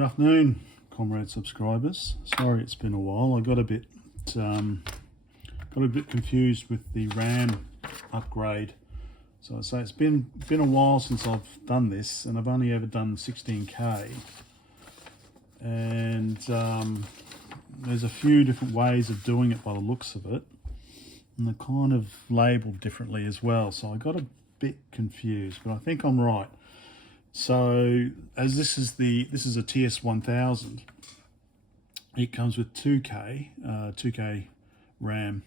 Good afternoon, comrade subscribers. Sorry it's been a while. I got a bit confused with the RAM upgrade. So I say it's been a while since I've done this, and I've only ever done 16K. And there's a few different ways of doing it by the looks of it, and they're kind of labelled differently as well. So I got a bit confused, but I think I'm right. So as this is a TS1000, it comes with 2K RAM,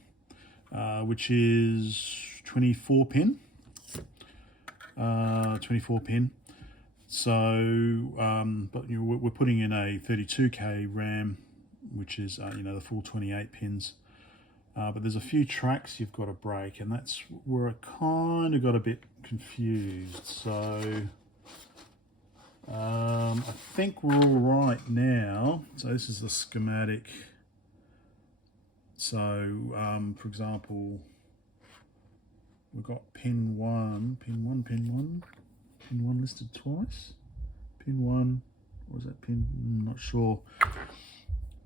which is 24 pin. So, but we're putting in a 32K RAM, which is the full 28 pins. But there's a few tracks you've got to break, and that's where I kind of got a bit confused. So I think we're all right now. So this is the schematic. So for example, we've got pin one listed twice. Pin 1, or is that pin? I'm not sure.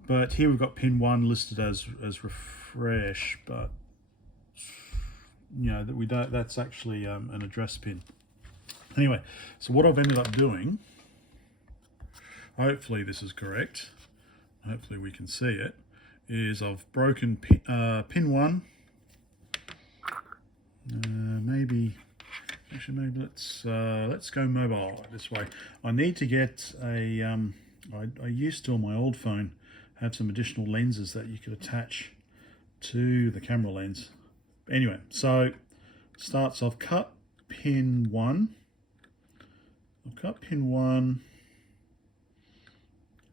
But here we've got pin 1 listed as refresh, but that we don't. That's actually an address pin. Anyway, so what I've ended up doing, hopefully this is correct, hopefully we can see it, is I've broken pin 1. Maybe let's go mobile this way. I need to get a I used to, on my old phone, have some additional lenses that you could attach to the camera lens. Anyway, so starts, I've cut pin 1.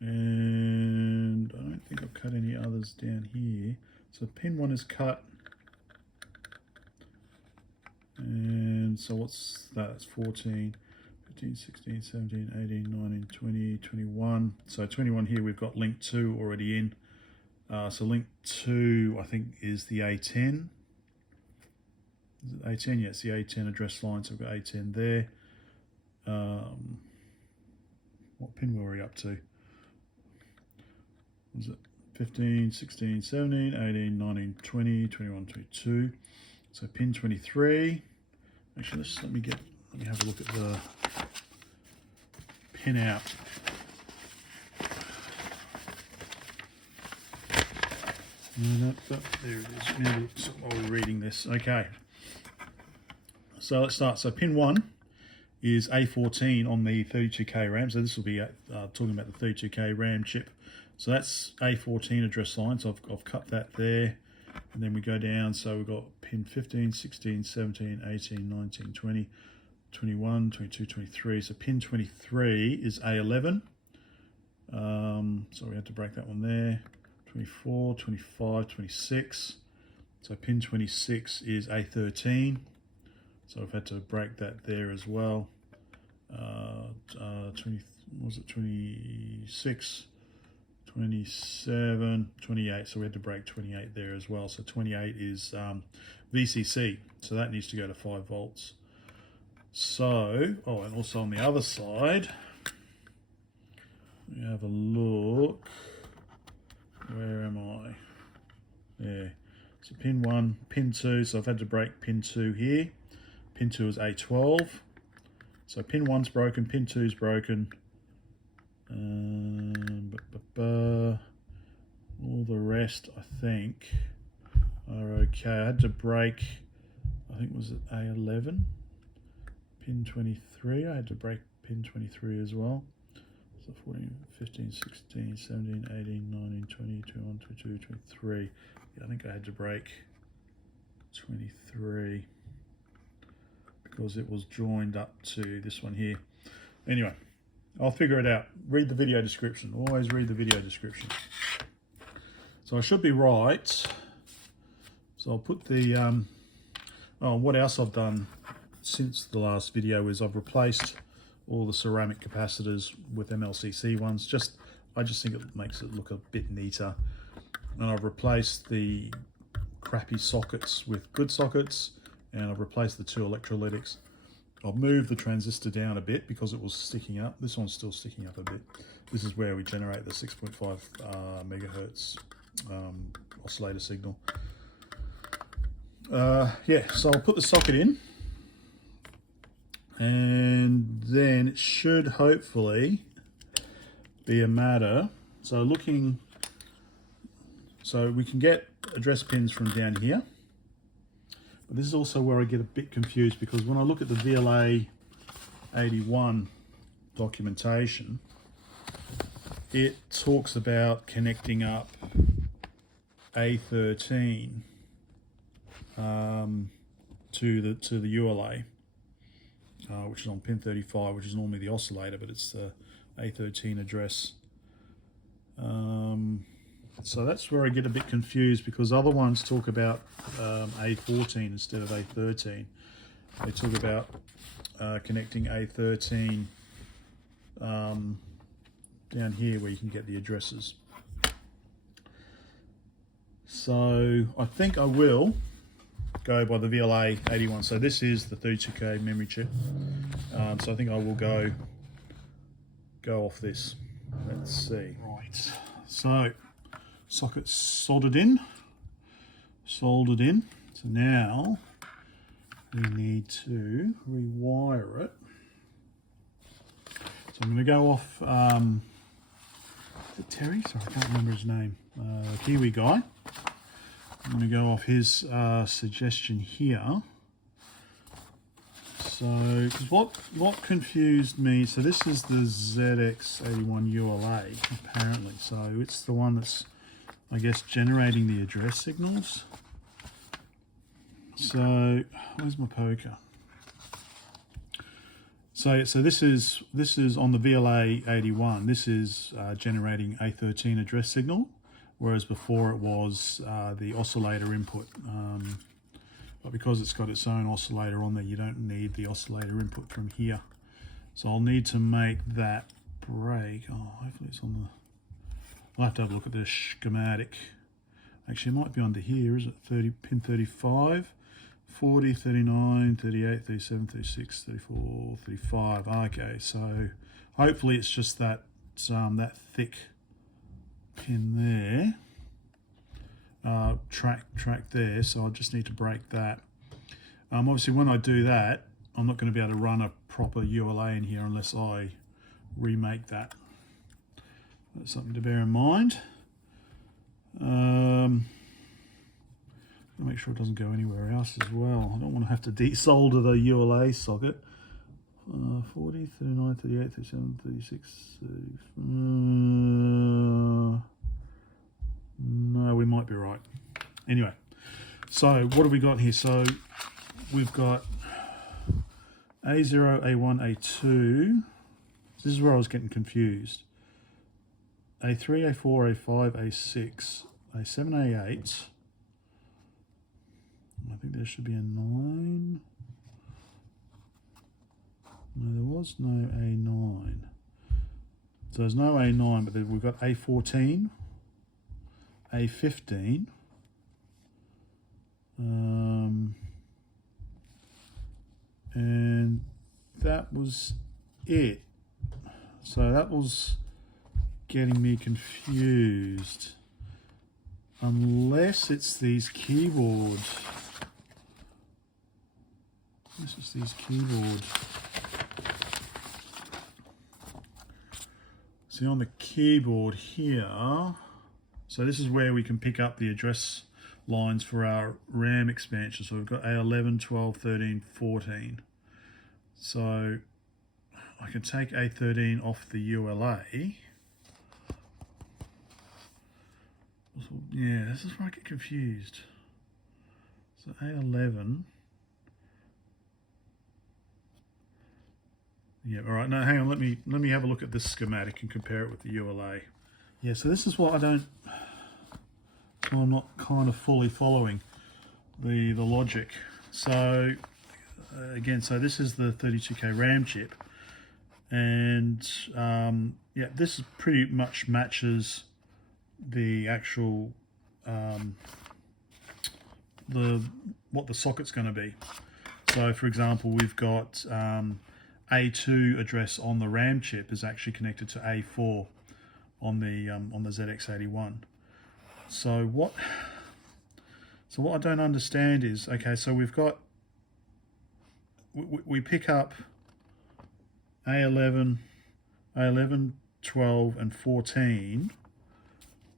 And I don't think I've cut any others down here. So pin 1 is cut. And so what's that? It's 14, 15, 16, 17, 18, 19, 20, 21. So 21 here, we've got link 2 already in. So link 2, I think, is the A10. Is it A10? Yeah, it's the A10 address line. So we've got A10 there. What pin were we up to? Was it 15, 16, 17, 18, 19, 20, 21, 22. So pin 23. Actually, let me have a look at the pin out. There it is. Now while we're reading this. Okay. So let's start. So pin 1 is A14 on the 32K RAM. So this will be talking about the 32K RAM chip. So that's A14 address line. So I've cut that there. And then we go down. So we've got pin 15, 16, 17, 18, 19, 20, 21, 22, 23. So pin 23 is A11. So we had to break that one there. 24, 25, 26. So pin 26 is A13. So I've had to break that there as well. 26, 27, 28. So we had to break 28 there as well. So 28 is VCC. So that needs to go to 5 volts. So, and also on the other side, we have a look. Where am I? There. So pin 1, pin 2. So I've had to break pin 2 here. Pin 2 is A12. So pin 1's broken, pin 2's broken. All the rest, I think, are okay. I had to break, I think, was it A11? Pin 23. I had to break pin 23 as well. So 14, 15, 16, 17, 18, 19, 20, 21, 22, 23. Yeah, I think I had to break 23. Because it was joined up to this one here. Anyway, I'll figure it out. Read the video description. Always read the video description. So I should be right. So I'll put the... what else I've done since the last video is I've replaced all the ceramic capacitors with MLCC ones. I just think it makes it look a bit neater. And I've replaced the crappy sockets with good sockets. And I've replaced the 2 electrolytics. I've moved the transistor down a bit because it was sticking up. This one's still sticking up a bit. This is where we generate the 6.5 megahertz oscillator signal. Yeah, so I'll put the socket in, and then it should hopefully be a matter. So we can get address pins from down here. But this is also where I get a bit confused, because when I look at the VLA 81 documentation, it talks about connecting up A13 to the ULA, which is on pin 35, which is normally the oscillator, but it's the A13 address. So that's where I get a bit confused, because other ones talk about A14 instead of A13. They talk about connecting A13 down here where you can get the addresses. So I think I will go by the VLA 81. So this is the 32K memory chip. So I think I will go off this. Let's see. Right. So socket soldered in. So now we need to rewire it. So I'm going to go off, is it Terry? Sorry, I can't remember his name. Kiwi guy. I'm going to go off his suggestion here. So, what confused me, so this is the ZX81 ULA, apparently. So it's the one that's, I guess, generating the address signals. So, where's my poker? So this is on the VLA 81. This is generating A13 address signal, whereas before it was the oscillator input. But because it's got its own oscillator on there, you don't need the oscillator input from here. So I'll need to make that break. Oh, hopefully it's on the... I'll have to have a look at the schematic. Actually, it might be under here, is it? Pin 35, 40, 39, 38, 37, 36, 34, 35. Okay, so hopefully it's just that that thick pin there, track there. So I just need to break that. Obviously, when I do that, I'm not going to be able to run a proper ULA in here unless I remake that. That's something to bear in mind. Make sure it doesn't go anywhere else as well. I don't want to have to desolder the ULA socket. 40, 39, 38, 37, 36, 34. No, we might be right. Anyway, so what have we got here? So we've got A0, A1, A2. This is where I was getting confused. A3, A4, A5, A6, A7, A8. I think there should be a 9. No, there was no A9. So there's no A9, but then we've got A14, A15, and that was it. So that was getting me confused. Unless it's these keyboards. This is these keyboards. See, on the keyboard here, so this is where we can pick up the address lines for our RAM expansion. So we've got A11, 12, 13, 14. So I can take A13 off the ULA. Yeah, this is where I get confused. So A11. Yeah, all right. No, hang on. Let me have a look at this schematic and compare it with the ULA. Yeah, so this is what I'm not kind of fully following the logic. So again, so this is the 32K RAM chip, and yeah, this pretty much matches the actual what the socket's going to be. So for example, we've got A2 address on the RAM chip is actually connected to A4 on the ZX81. So what I don't understand is, okay, so we've got, we pick up A11, 12 and 14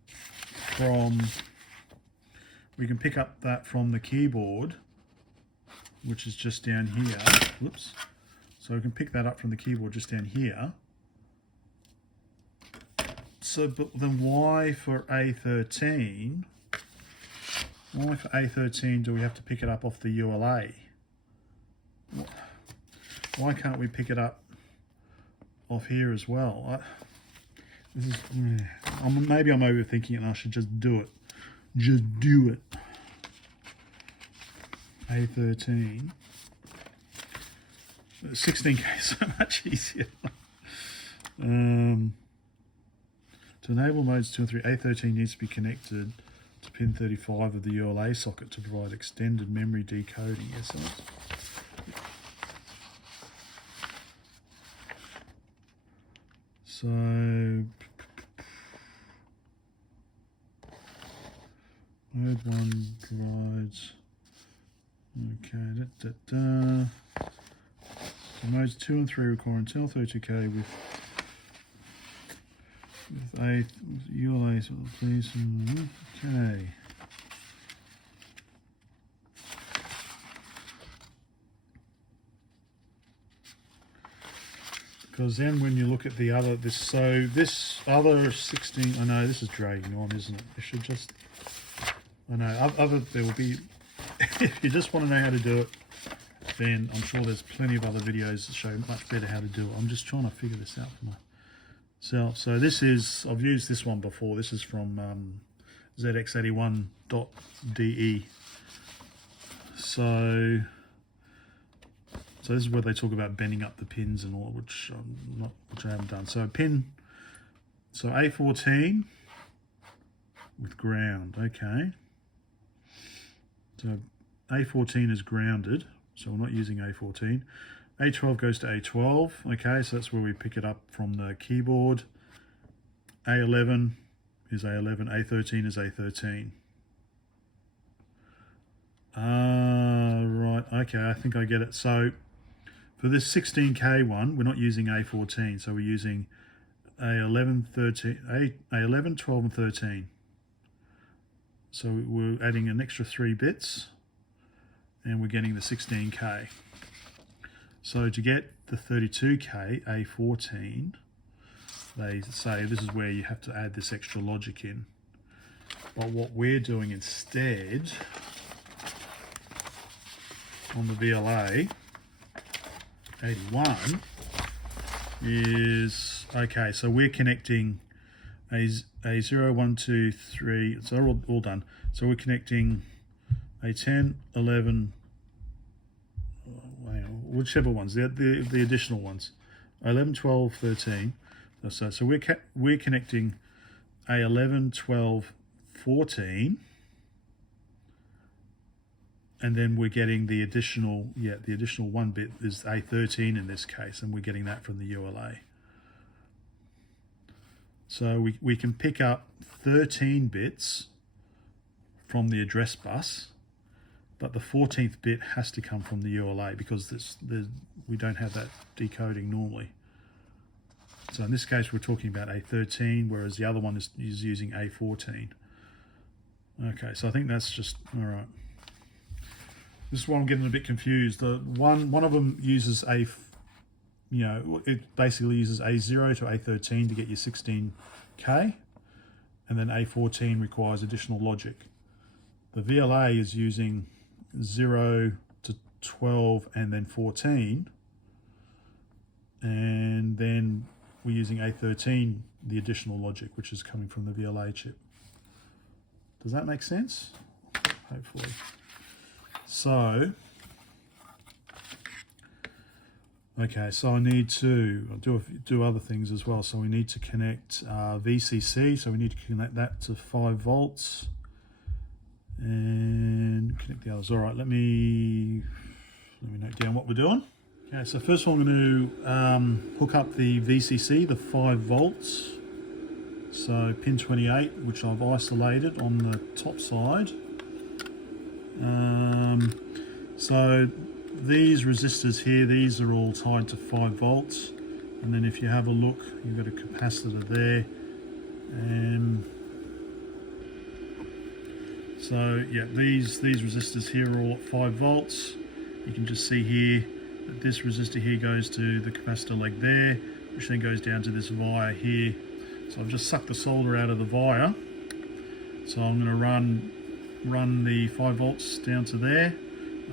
from, we can pick up that from the keyboard, which is just down here. Whoops. So we can pick that up from the keyboard just down here. So, but then why for A13? Why for A13 do we have to pick it up off the ULA? Why can't we pick it up off here as well? This is, maybe I'm overthinking it and I should just do it. Just do it. A13. 16K is so much easier. To enable modes 2 and 3, A13 needs to be connected to pin 35 of the ULA socket to provide extended memory decoding. Yes, so mode 1 provides, okay, So modes 2 and 3 require internal 32K with a ULA, please. Okay. Because then when you look at the other, this other 16, I know this is dragging on, isn't it? It should just, I know, there will be, if you just want to know how to do it, then I'm sure there's plenty of other videos that show much better how to do it. I'm just trying to figure this out for myself. So this is, I've used this one before. This is from ZX81.de. So this is where they talk about bending up the pins and all, which I haven't done. So so A14 with ground, okay. So A14 is grounded, so we're not using A14. A12 goes to A12, okay, so that's where we pick it up from the keyboard. A11 is A11, A13 is A13. Right, okay, I think I get it. So for this 16K one, we're not using A14, so we're using A11, 12 and 13. So we're adding an extra 3 bits and we're getting the 16K. So to get the 32K A14, they say this is where you have to add this extra logic in. But what we're doing instead on the VLA 81 is, okay, so we're connecting a 0, 1, 2, 3, so they're all done. So we're connecting a 10, 11, whichever ones, the additional ones, 11, 12, 13. So we're connecting a 11, 12, 14, and then we're getting the additional, the additional 1 bit is A13 in this case, and we're getting that from the ULA. So we can pick up 13 bits from the address bus, but the 14th bit has to come from the ULA because we don't have that decoding normally. So in this case, we're talking about A13, whereas the other one is using A14. Okay, so I think that's just, all right. This is why I'm getting a bit confused. The one of them uses it basically uses A0 to A13 to get your 16K, and then A14 requires additional logic. The VLA is using 0 to 12 and then 14, and then we're using A13, the additional logic, which is coming from the VLA chip. Does that make sense? Hopefully. So, okay, so I need to do other things as well. So we need to connect VCC, so we need to connect that to 5 volts and connect the others. All right, let me Let me note down what we're doing. Okay, so first of all I'm going to hook up the VCC, the 5 volts. So pin 28, which I've isolated on the top side. So these resistors here, these are all tied to 5 volts. And then if you have a look, you've got a capacitor there. So yeah, these resistors here are all at 5 volts. You can just see here that this resistor here goes to the capacitor leg there, which then goes down to this wire here. So I've just sucked the solder out of the wire. So I'm going to run the 5 volts down to there.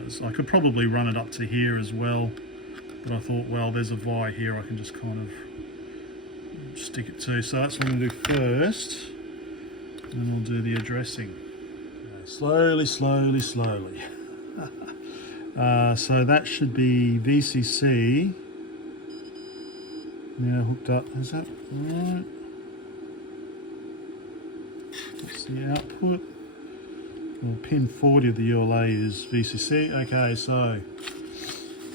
So I could probably run it up to here as well, but I thought, well, there's a wire here I can just kind of stick it to. So that's what I'm going to do first, and then we'll do the addressing. Okay, slowly, slowly, slowly. So that should be VCC now hooked up. Is that right? That's the output. Well, pin 40 of the ULA is VCC. Okay, so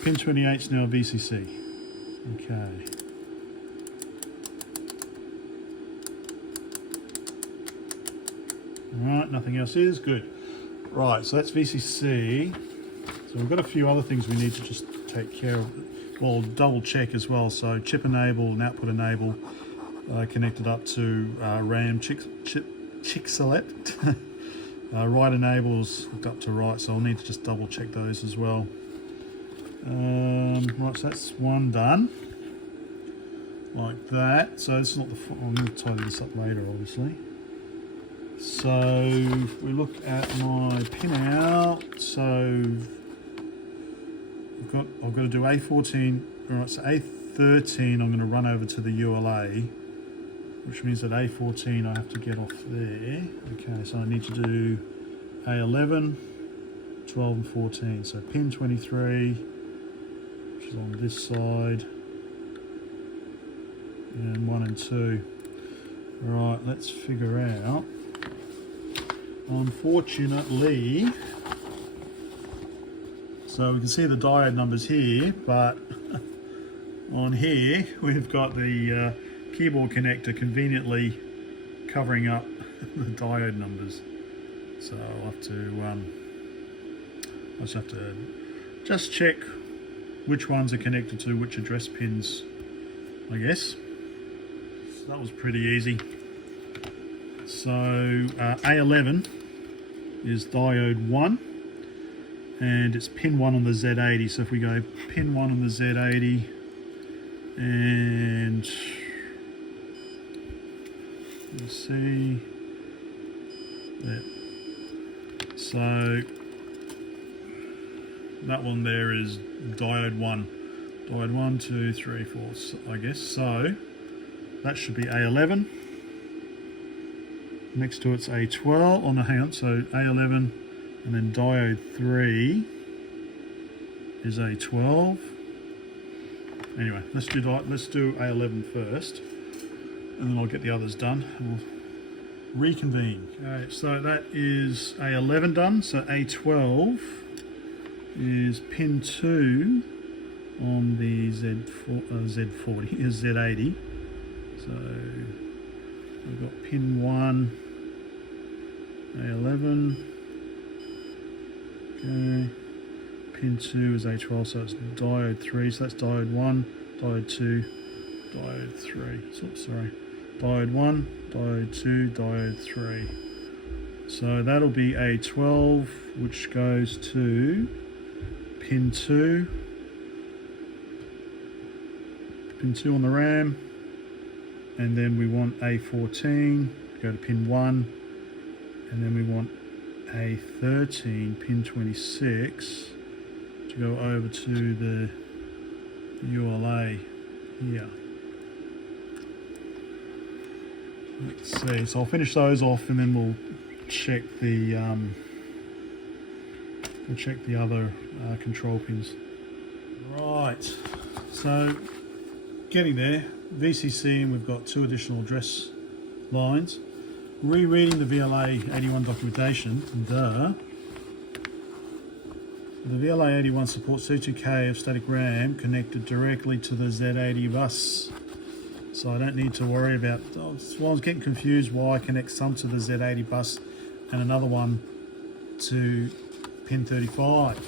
pin 28 is now VCC. Okay. Alright, nothing else is good. Right, so that's VCC. So we've got a few other things we need to just take care of. Well, double check as well. So chip enable and output enable connected up to RAM chick select. Write enables hooked up to write, so I'll need to just double check those as well. Right, so that's one done. Like that. So this is not the. I'm going to tidy this up later, obviously. So if we look at my pin out, so I've got to do A14. Right, so A13 I'm going to run over to the ULA, which means that A14 I have to get off there. Okay, so I need to do A11, 12 and 14. So pin 23, which is on this side, and 1 and 2. Right, let's figure out. Unfortunately, so we can see the diode numbers here, but on here we've got the keyboard connector conveniently covering up the diode numbers. So I'll have to I just have to check which ones are connected to which address pins, I guess. So that was pretty easy. So A11 is diode 1, and it's pin 1 on the Z80. So if we go pin 1 on the Z80, and let's see that. So that one there is diode 1. Diode 1, 2, 3, 4, I guess. So that should be A11. Next to it's A12. Oh no, hang on. So A11, and then diode 3 is A12. Anyway, let's do A11 first, and then I'll get the others done. We'll reconvene. Okay, so that is A11 done. So A12 is pin 2 on the Z40 is Z80. So we've got pin 1, A11. Okay. Pin 2 is A12, so it's diode 3, so that's diode 1, diode 2, diode 3. Oops, sorry. Diode 1, diode 2, diode 3. So that'll be A12, which goes to pin 2. Pin 2 on the RAM. And then we want A14, go to pin 1. And then we want A13, pin 26. To go over to the ULA here. Let's see, so I'll finish those off and then we'll check the other control pins. Right, so getting there, VCC, and we've got 2 additional address lines. Rereading the VLA 81 documentation, The VLA81 supports 32K of static RAM connected directly to the Z80 bus. So I don't need to worry about, well, I was getting confused why I connect some to the Z80 bus and another one to pin 35.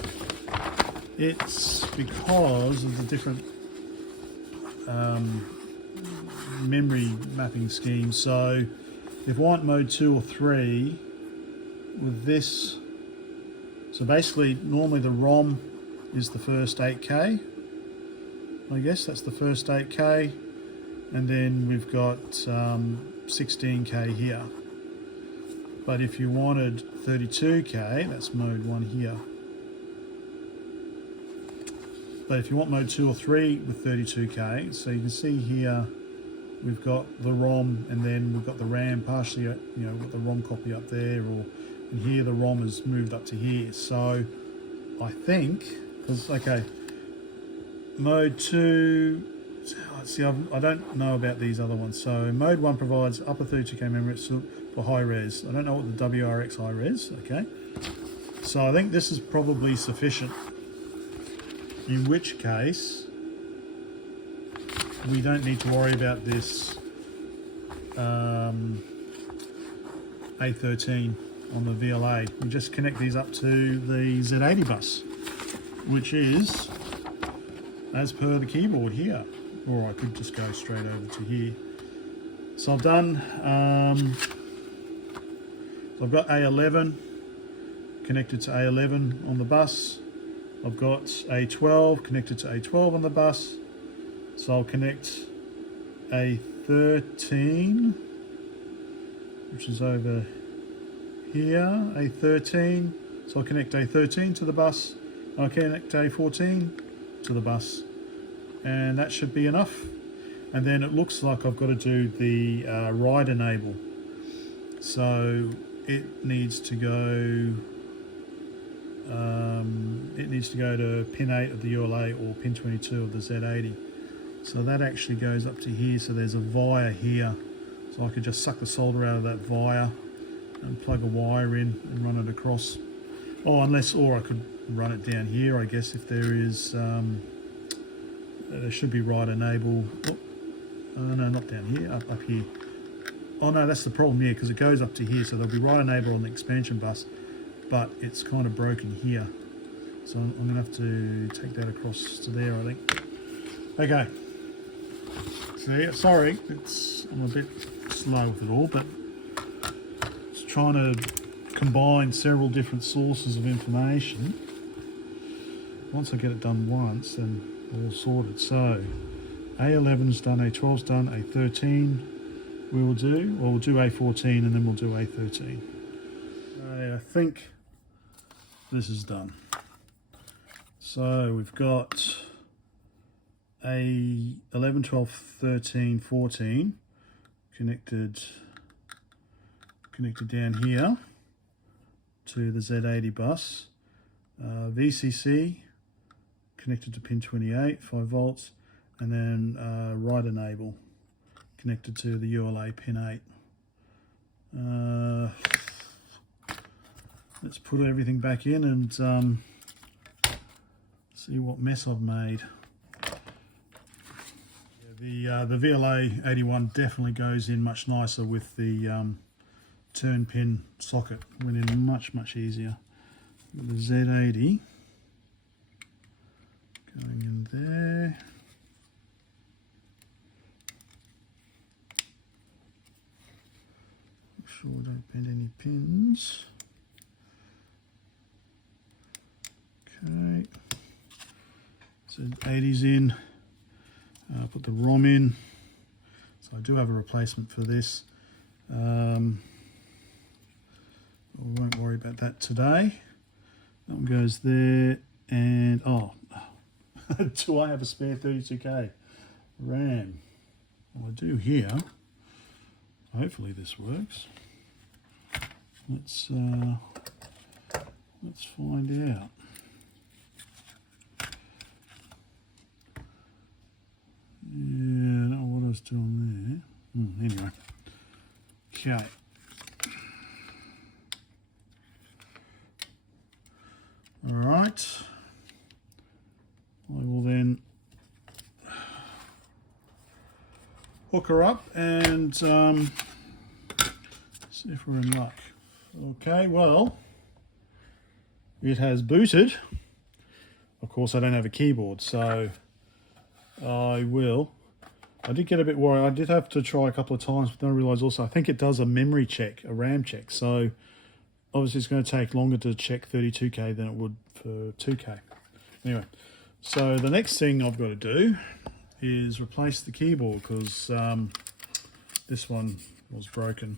It's because of the different memory mapping schemes. So if I want mode 2 or 3 with this, so basically normally the ROM is the first 8K, I guess that's the first 8K, and then we've got 16K here. But if you wanted 32K, that's mode 1 here. But if you want mode 2 or 3 with 32K, so you can see here we've got the ROM and then we've got the RAM partially, you know, we've got the ROM copy up there, and here the ROM has moved up to here. So I think, because, okay, mode 2, see, I don't know about these other ones. So mode 1 provides upper 32K memory for high res. I don't know what the WRX high res, okay. So I think this is probably sufficient, in which case we don't need to worry about this A13 on the VLA. We just connect these up to the Z80 bus, which is as per the keyboard here, or I could just go straight over to here. So I've done, so I've got A11 connected to A11 on the bus. I've got A12 connected to A12 on the bus. So I'll connect A13, which is over here, A13. So I'll connect A13 to the bus. I'll connect A14 to the bus. And that should be enough. And then it looks like I've got to do the write enable. So it needs to go to pin 8 of the ULA or pin 22 of the Z80. So that actually goes up to here. So there's a via here. So I could just suck the solder out of that via and plug a wire in and run it across. Oh, or I could run it down here, I guess, if there is, there should be write enable. Oh, no, not down here, up here. Oh no, that's the problem here, because it goes up to here. So there'll be write enable on the expansion bus, but it's kind of broken here. So I'm going to have to take that across to there, I think. Okay. So sorry, I'm a bit slow with it all, but just trying to combine several different sources of information. Once I get it done once, then we're all sorted. So A11's done, A12's done, A13 we will do, or we'll do A14 and then we'll do A13. I think this is done. So we've got A11, 12, 13, 14 connected down here to the Z80 bus. VCC connected to pin 28, 5 volts, and then write enable connected to the ULA pin 8. Let's put everything back in and see what mess I've made. Yeah, the VLA 81 definitely goes in much nicer with the turn pin socket. Went in much easier. The Z80 going in there. Make sure I don't bend any pins. Okay. So 80's in. Put the ROM in. So I do have a replacement for this. We won't worry about that today. That one goes there, and oh, do I have a spare 32K RAM? Well, I do here. Hopefully this works. Let's find out. Yeah, I don't know what I was doing there. Anyway, okay. All right. I will then hook her up and see if we're in luck. Okay, well, it has booted. Of course, I don't have a keyboard, so I did get a bit worried. I did have to try a couple of times, but then I realised also I think it does a memory check, a RAM check. So obviously it's going to take longer to check 32K than it would for 2K. Anyway, so the next thing I've got to do is replace the keyboard because this one was broken.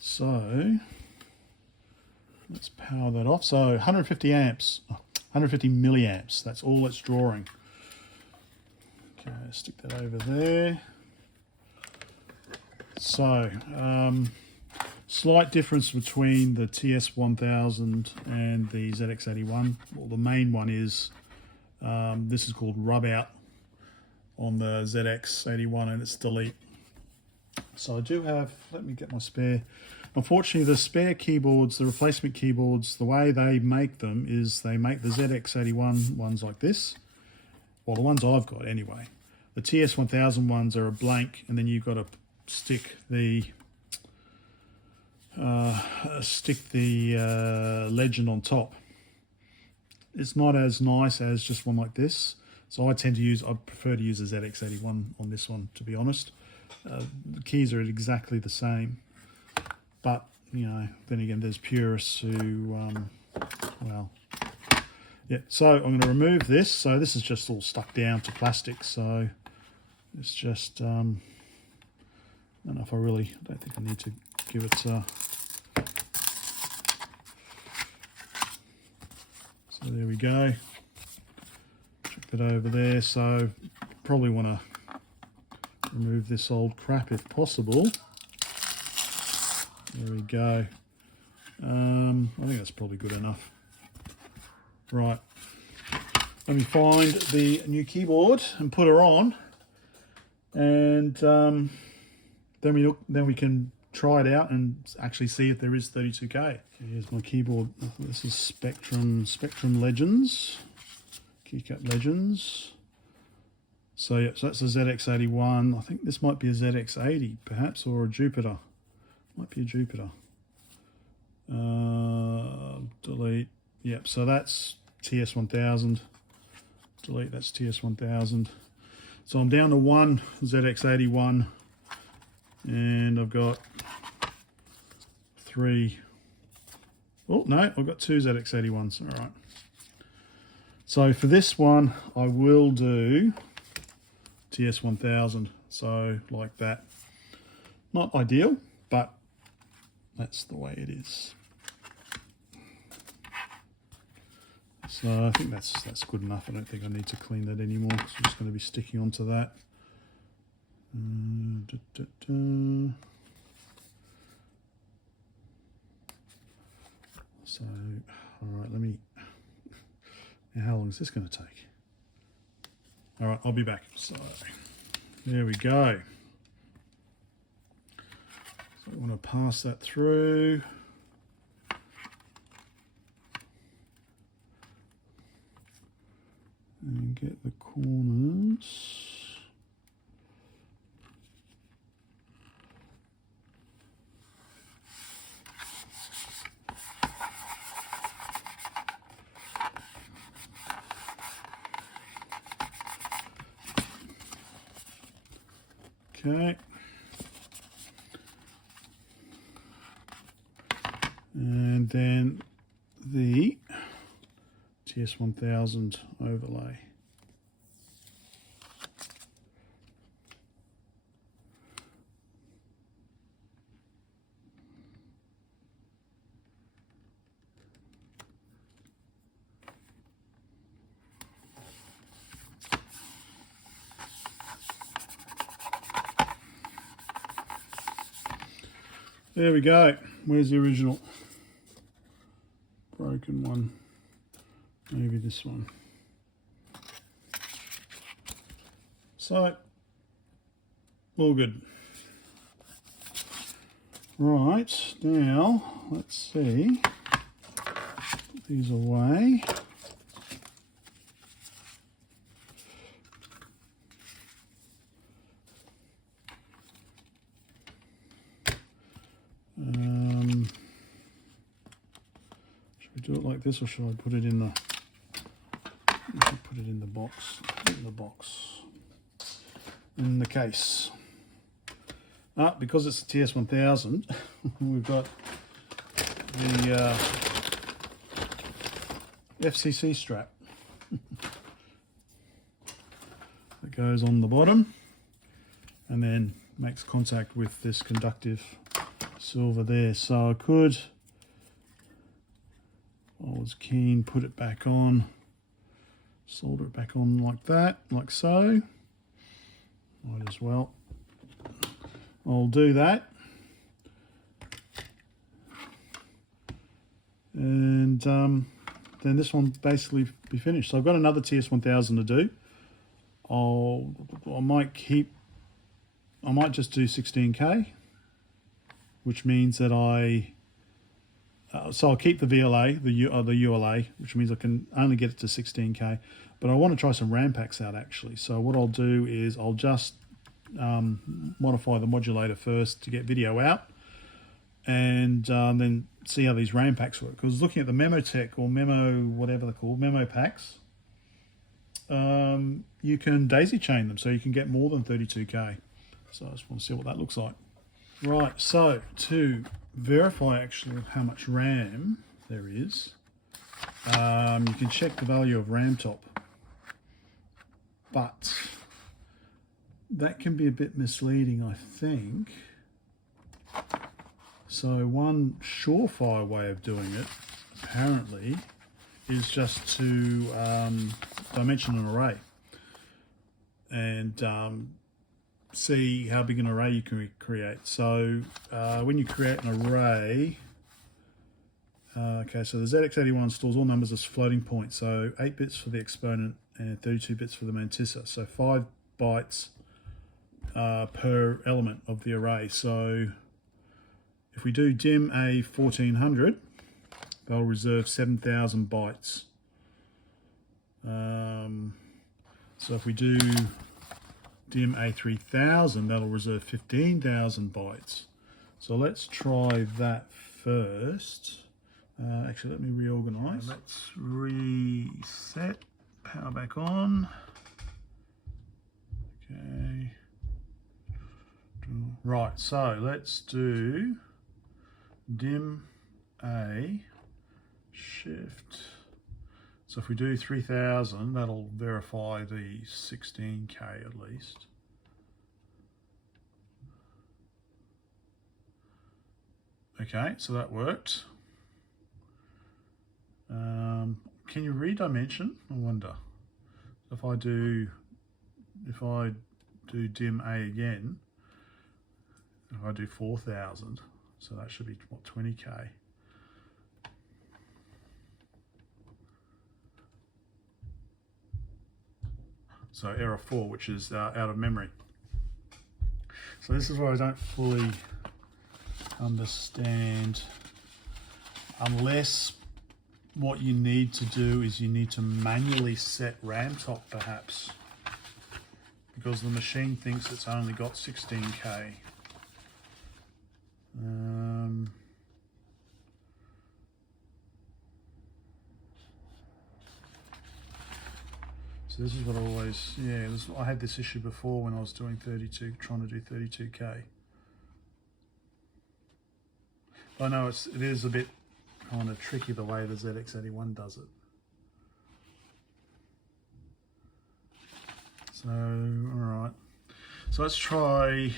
So let's power that off. So 150 amps, 150 milliamps, that's all it's drawing. Okay, stick that over there. So, slight difference between the TS1000 and the ZX81. Well, the main one is, this is called rub out on the ZX81 and it's delete. So I do have, let me get my spare. Unfortunately, the spare keyboards, the replacement keyboards, the way they make them is they make the ZX81 ones like this. Well, the ones I've got anyway. The TS1000 ones are a blank, and then you've got to stick the legend on top. It's not as nice as just one like this. So I prefer to use a ZX81 on this one, to be honest. The keys are exactly the same. But, you know, then again, there's purists who, well... Yeah, so I'm going to remove this. So this is just all stuck down to plastic. So it's just, I don't know if I don't think I need to give it so there we go. Chuck that over there. So probably want to remove this old crap if possible. There we go. I think that's probably good enough. Right, let me find the new keyboard and put her on, and then we can try it out and actually see if there is 32K. Okay, here's my keyboard. This is Spectrum Legends, keycap Legends. So yeah, so that's a ZX81. I think this might be a ZX80 perhaps, or a Jupiter. Might be a Jupiter. Delete. Yep, so that's TS1000. Delete, that's TS1000. So I'm down to one ZX81 and I've got three. Oh, no, I've got two ZX81s. All right. So for this one, I will do TS1000. So like that. Not ideal, but that's the way it is. So I think that's good enough. I don't think I need to clean that anymore. So I'm just going to be sticking onto that. So, all right, now how long is this going to take? All right, I'll be back. So there we go. So I want to pass that through. And get the corners. Okay. And then the TS1000 overlay. There we go. Where's the original? Broken one. Maybe this one. So, all good. Right, now let's see. Put these away. Should we do it like this, or should I put it in the? I should put it in the box. In the box. In the case. Because it's the TS1000, we've got the FCC strap that goes on the bottom and then makes contact with this conductive silver there. So I was keen, put it back on, solder it back on like that, like so. Might as well. I'll do that. And then this one basically be finished. So I've got another TS1000 to do. I might just do 16K, which means that so I'll keep the VLA, the ULA, which means I can only get it to 16K, but I want to try some RAM packs out actually. So what I'll do is I'll just modify the modulator first to get video out, and then see how these RAM packs work. Because looking at the Memotech or Memo, whatever they're called, Memo packs, you can daisy chain them, so you can get more than 32K. So I just want to see what that looks like. Right, so to verify actually how much RAM there is, you can check the value of RAMTOP, but that can be a bit misleading, I think. So one surefire way of doing it, apparently, is just to dimension an array and see how big an array you can create. So when you create an array, okay, so the ZX81 stores all numbers as floating points, so 8 bits for the exponent and 32 bits for the mantissa, so 5 bytes per element of the array. So if we do dim A1400, they'll reserve 7,000 bytes. So if we do dim A3000, that'll reserve 15,000 bytes. So let's try that first. Actually, let me reorganize. Let's reset, power back on. Okay. Right, so let's do dim A shift. So if we do 3000, that'll verify the 16K at least. Okay, so that worked. Can you redimension? I wonder. If I do dim A again, if I do 4000, so that should be what, 20K. So error 4, which is out of memory. So this is where I don't fully understand, unless what you need to do is you need to manually set RAMTOP perhaps, because the machine thinks it's only got 16K. So this is what I always, I had this issue before when I was doing 32, trying to do 32K. But I know it is a bit kind of tricky the way the ZX81 does it. So, all right. So let's try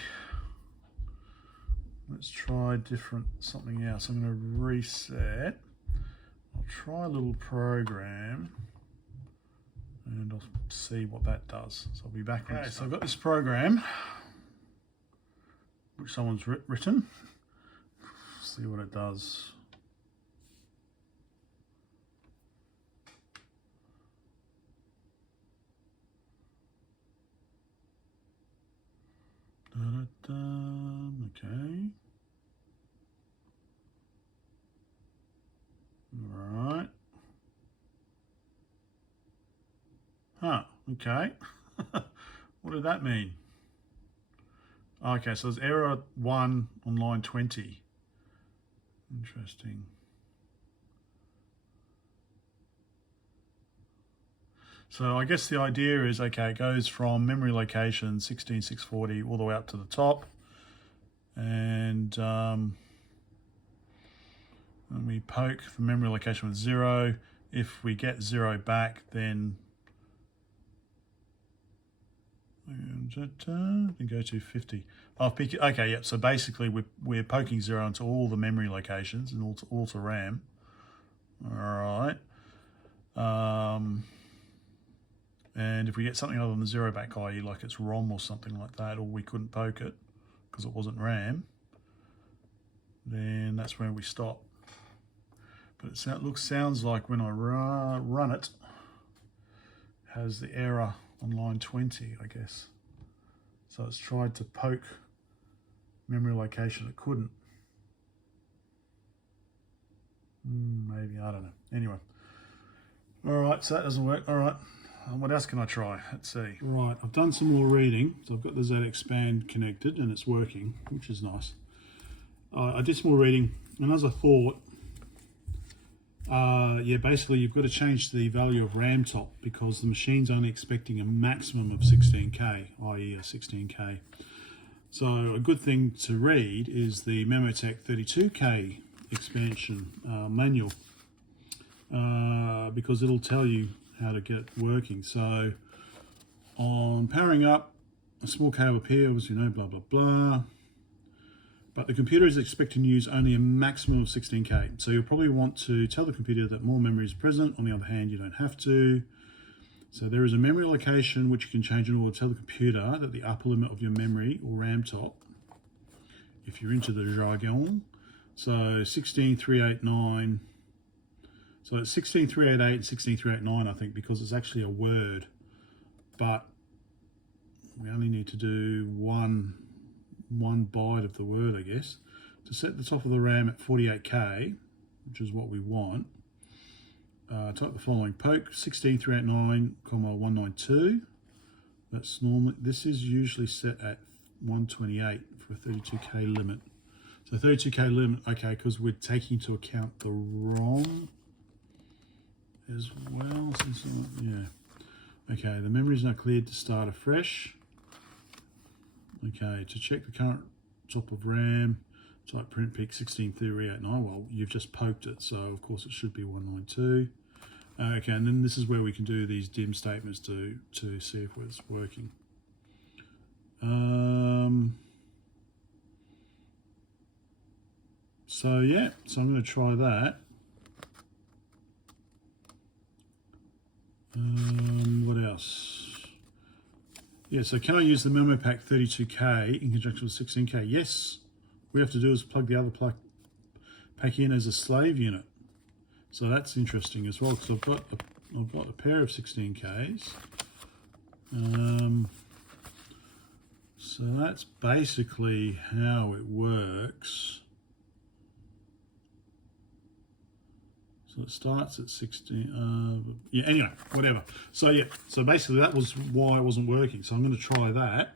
something else. I'm going to reset. I'll try a little program and I'll see what that does. So I'll be back. Okay, so I've got this program which someone's written. See what it does. Okay. All right. Huh, okay. What did that mean? Okay, so there's error 1 on line 20. Interesting. So I guess the idea is, okay, it goes from memory location 16640 all the way up to the top, and we poke the memory location with 0. If we get 0 back, then we go to 50. Okay, yep. So basically, we're poking 0 into all the memory locations and all to RAM. All right. And if we get something other than the 0 back, i.e. like it's ROM or something like that, or we couldn't poke it because it wasn't RAM, then that's where we stop. But it sounds like when I run it, has the error on line 20, I guess. So it's tried to poke memory location it couldn't. Maybe, I don't know. Anyway. All right, so that doesn't work. All right. What else can I try? Let's see. Right, I've done some more reading. So I've got the ZX connected and it's working, which is nice. I did some more reading, and as I thought, yeah, basically you've got to change the value of RAMTOP because the machine's only expecting a maximum of 16K, i.e. a 16K. So a good thing to read is the Memotech 32K expansion manual, because it'll tell you how to get it working. So on powering up, a small cable appears, you know, blah, blah, blah. But the computer is expecting to use only a maximum of 16K. So you'll probably want to tell the computer that more memory is present. On the other hand, you don't have to. So there is a memory location which you can change in order to tell the computer that the upper limit of your memory or RAMTOP, if you're into the jargon, so 16389. So it's 16388 and 16389, I think, because it's actually a word. But we only need to do one byte of the word, I guess. To set the top of the RAM at 48K, which is what we want, type the following: poke 16389, 192. That's normally, this is usually set at 128 for a 32K limit. So 32K limit, okay, because we're taking into account the ROM as well. Yeah. Okay, the memory is now cleared to start afresh. Okay, to check the current top of RAM, type print peak 16389. Well, you've just poked it, so of course it should be 192. Okay, and then this is where we can do these dim statements to see if it's working. So yeah, so I'm going to try that. What else? Yeah, so can I use the Memopack 32K in conjunction with 16K? Yes. What we have to do is plug the other pack in as a slave unit. So that's interesting as well, because I've got a pair of 16Ks. So that's basically how it works. So it starts at 16, yeah, anyway, whatever. So yeah, so basically that was why it wasn't working. So I'm going to try that.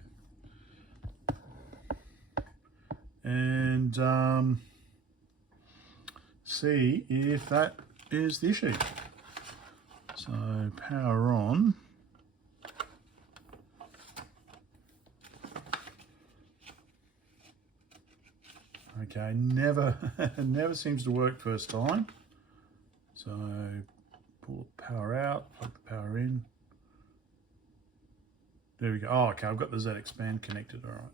And see if that is the issue. So power on. Okay, never seems to work first time. So pull the power out, plug the power in. There we go. Oh, okay, I've got the ZX connected, all right.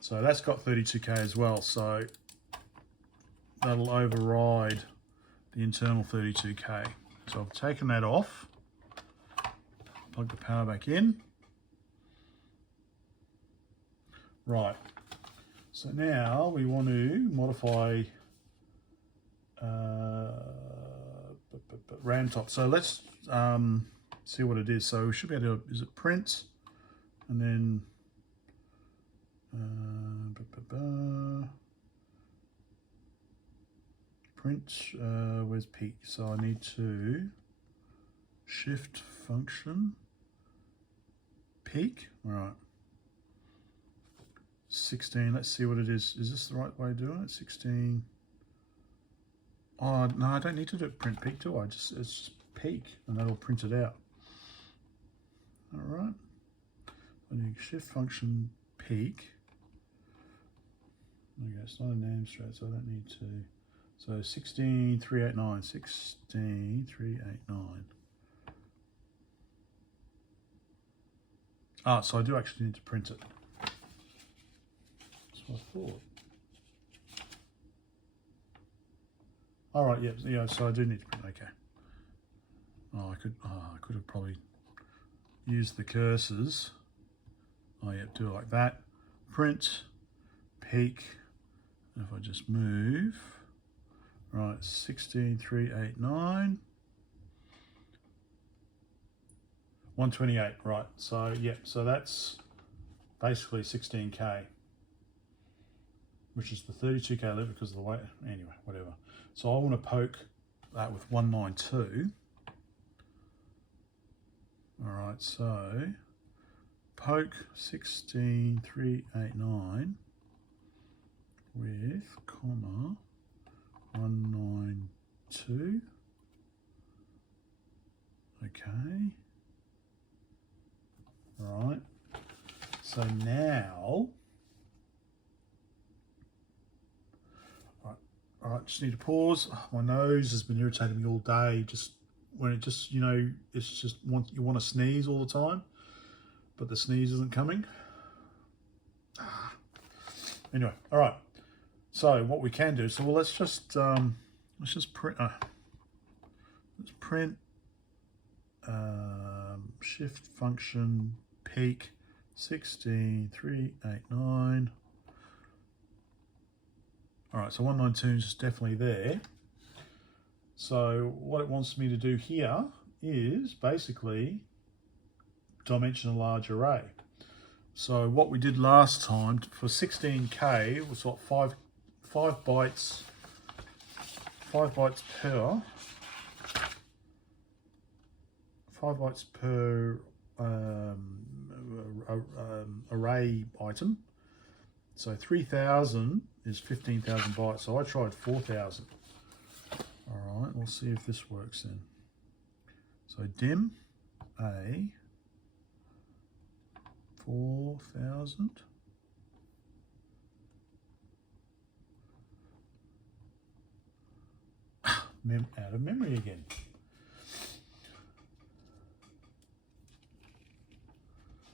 So that's got 32K as well, so that'll override the internal 32K. So I've taken that off, plug the power back in. Right, so now we want to modify RAMTOP. So let's see what it is. So we should be able to, is it print? And then print, where's peak? So I need to shift function, peak, all right. 16, let's see what it is. Is this the right way of doing it? 16. Oh, no, I don't need to do print peak, do I? It's just peak, and that'll print it out. All right. I need shift function peak. Okay, it's not a name straight, so I don't need to. So 16389, 16389. Ah, so I do actually need to print it. That's what I thought. All right, yeah, so I do need to print. Okay. Oh, I could have probably used the cursors. Oh, yeah, do it like that. Print, peak. And if I just move, right, 16389. 128, right, so yeah, so that's basically 16K, which is the 32K level because of the weight, anyway, whatever. So I want to poke that with 192. All right, so poke 16389 with comma 192. Okay. Right, so now, all right, just need to pause. My nose has been irritating me all day. Just when it just, you know, it's just you want to sneeze all the time, but the sneeze isn't coming. Anyway, all right. So what we can do, so let's just print. Let's print shift function peak 16389. All right, so 192 is definitely there. So what it wants me to do here is basically dimension a large array. So what we did last time for 16K was what, 5 bytes, 5 bytes per 5 bytes per array item. So 3000 is 15,000 bytes. So I tried 4,000. All right, we'll see if this works then. So dim a 4,000. Out of memory again.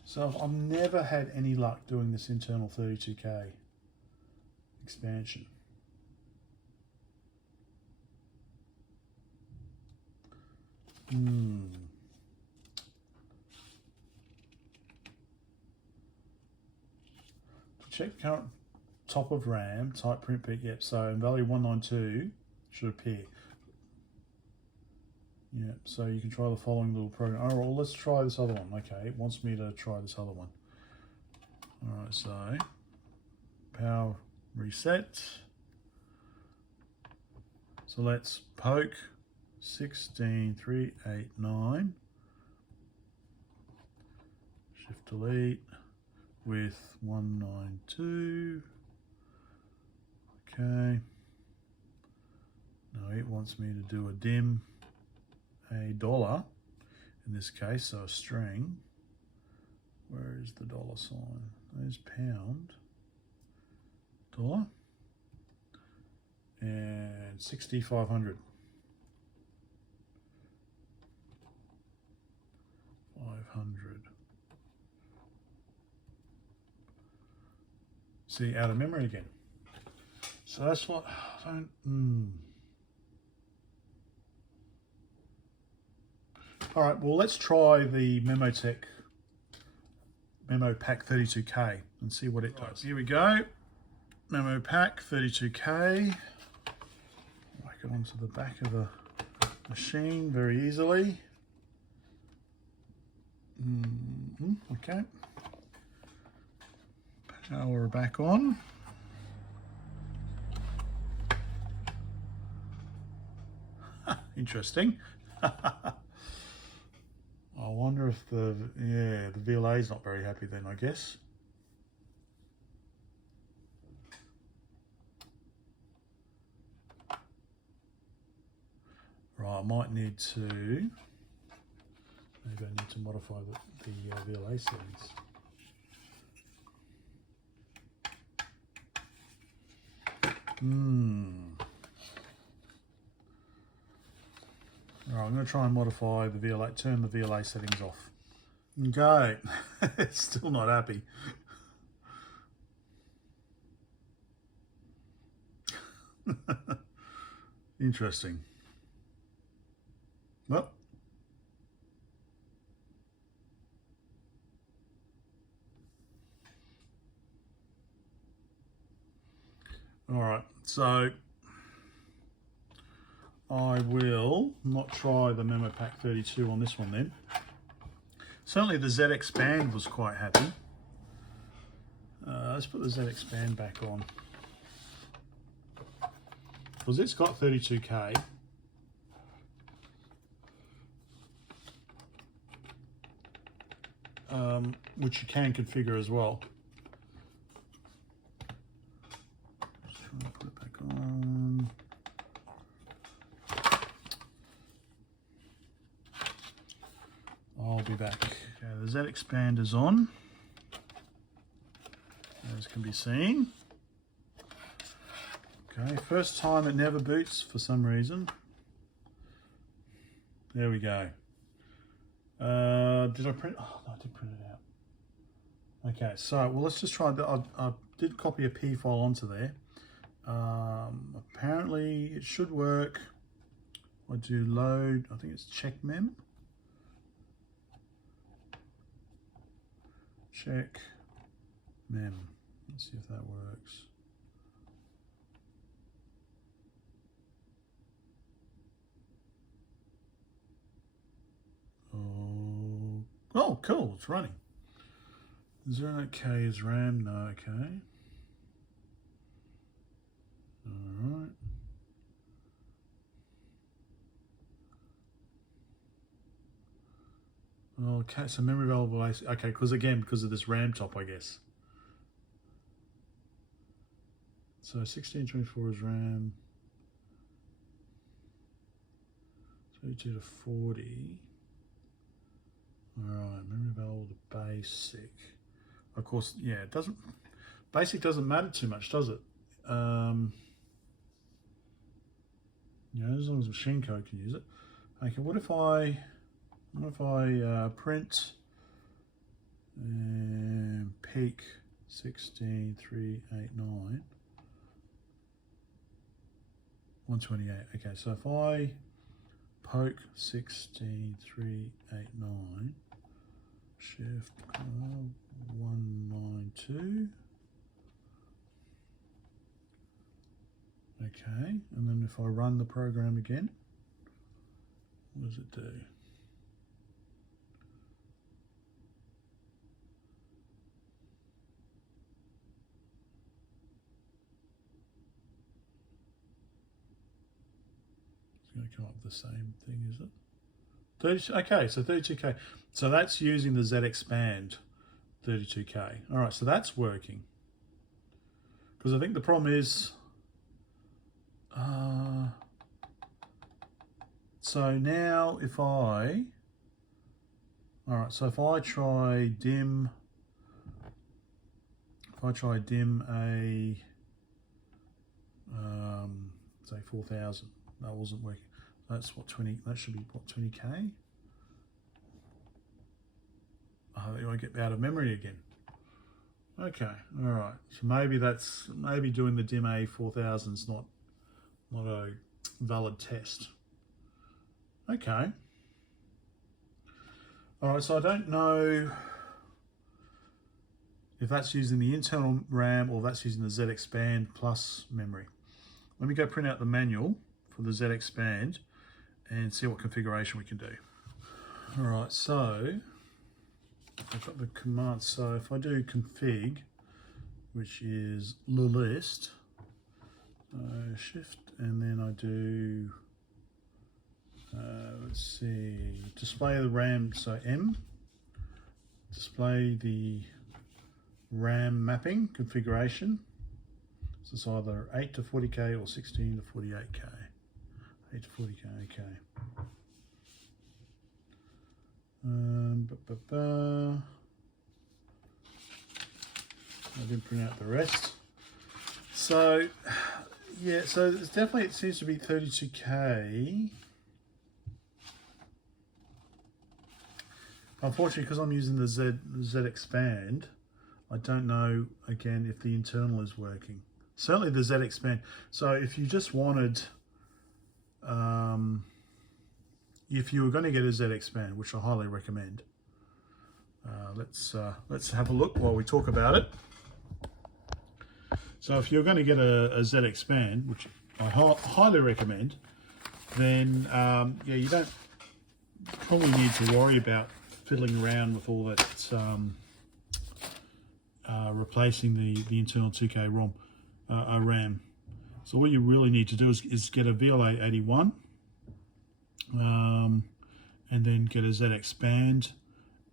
So I've never had any luck doing this internal 32K expansion. To check current top of RAM, type print peak, yep, so in value 192 should appear. Yeah, so you can try the following little program. Oh, well, let's try this other one. Okay, it wants me to try this other one. All right, so power reset. So let's poke 16389. Shift delete with 192. Okay. Now it wants me to do a dim a dollar in this case, so a string. Where is the dollar sign? There's pound, dollar, and 6,500. 500. See, out of memory again. So that's what I don't. All right, well, let's try the Memotech Memo Pack 32K and see what it does. Here we go. Memo Pack 32K. Whack it onto the back of the machine very easily. Okay. Power back on. Interesting. I wonder if the VLA is not very happy then, I guess. I might need to, maybe I need to modify the VLA settings. Alright, I'm going to try and modify the VLA, turn the VLA settings off. Okay, it's still not happy. Interesting. Well, all right, so I will not try the Memo Pack 32 on this one then. Certainly the ZX band was quite happy. Let's put the ZX band back on. Because it's got 32K. Which you can configure as well. Just trying to put it back on. I'll be back. Okay, the ZX band is on, as can be seen. Okay, first time it never boots for some reason. There we go. Did I print? Oh, no, I did print it out. Okay, so, well, let's just try that. I did copy a P file onto there. Apparently it should work. I do load, I think it's check mem. Check mem. Let's see if that works. Oh, cool, it's running. 0K is RAM, no, okay. Alright. Okay, so memory available, okay, because of this RAMTOP, I guess. So 1624 is RAM. 32 to 40. Alright, memory available to basic. Of course, yeah, it doesn't, basic doesn't matter too much, does it? You know, as long as machine code can use it. Okay, what if I print and peak 16389 128. Okay, so if I poke 16389 shift 192. Okay, and then if I run the program again, what does it do? It's going to come up with the same thing, is it? 30, okay, so 32K. So that's using the ZX band 32K. All right, so that's working. Because I think the problem is, so now if I, all right, so if I try dim a, say 4,000, that wasn't working. That's what, 20, that should be what, 20K? Oh, I want to get out of memory again. Okay, all right. So maybe doing the dim A 4000 is not a valid test. Okay. All right, so I don't know if that's using the internal RAM or that's using the ZX band plus memory. Let me go print out the manual for the ZX band and see what configuration we can do. All right, so I've got the command. So if I do config, which is the list, shift, and then I do, let's see, display the RAM, so M, display the RAM mapping configuration. So it's either 8 to 40K or 16 to 48K. 840K, okay. I didn't print out the rest. So, yeah, so it's definitely, it seems to be 32K. Unfortunately, because I'm using the ZX I don't know, again, if the internal is working. Certainly the ZX. So if you just wanted, if you were going to get a ZX, which I highly recommend, let's have a look while we talk about it. So if you're going to get a ZX, which I highly recommend, then yeah, you don't probably need to worry about fiddling around with all that, replacing the internal 2K RAM. So what you really need to do is get a VLA81, and then get a ZX,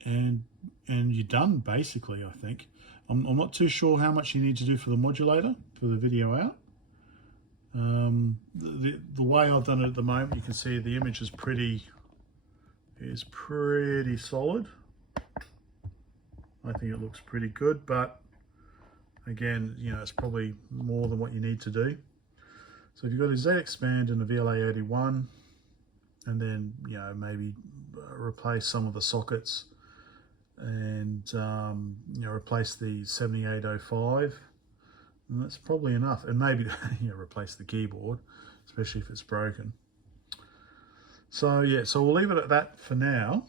and you're done basically, I think. I'm not too sure how much you need to do for the modulator for the video out. The way I've done it at the moment, you can see the image is pretty solid. I think it looks pretty good, but again, you know, it's probably more than what you need to do. So if you've got a ZX and a VLA81, and then, you know, maybe replace some of the sockets, and you know, replace the 7805, and that's probably enough. And maybe you know, replace the keyboard, especially if it's broken. So yeah, so we'll leave it at that for now.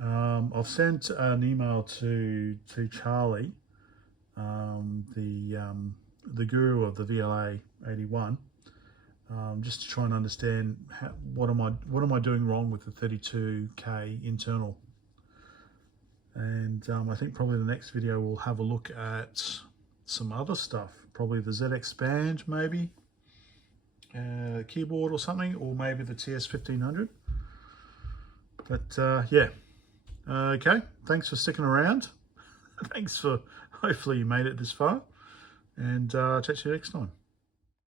I've sent an email to Charlie, the guru of the VLA81, just to try and understand what am I doing wrong with the 32K internal. And I think probably the next video we'll have a look at some other stuff, probably the ZX maybe, keyboard or something, or maybe the TS1500. But yeah, okay, thanks for sticking around. Thanks for, hopefully you made it this far, and catch you next time.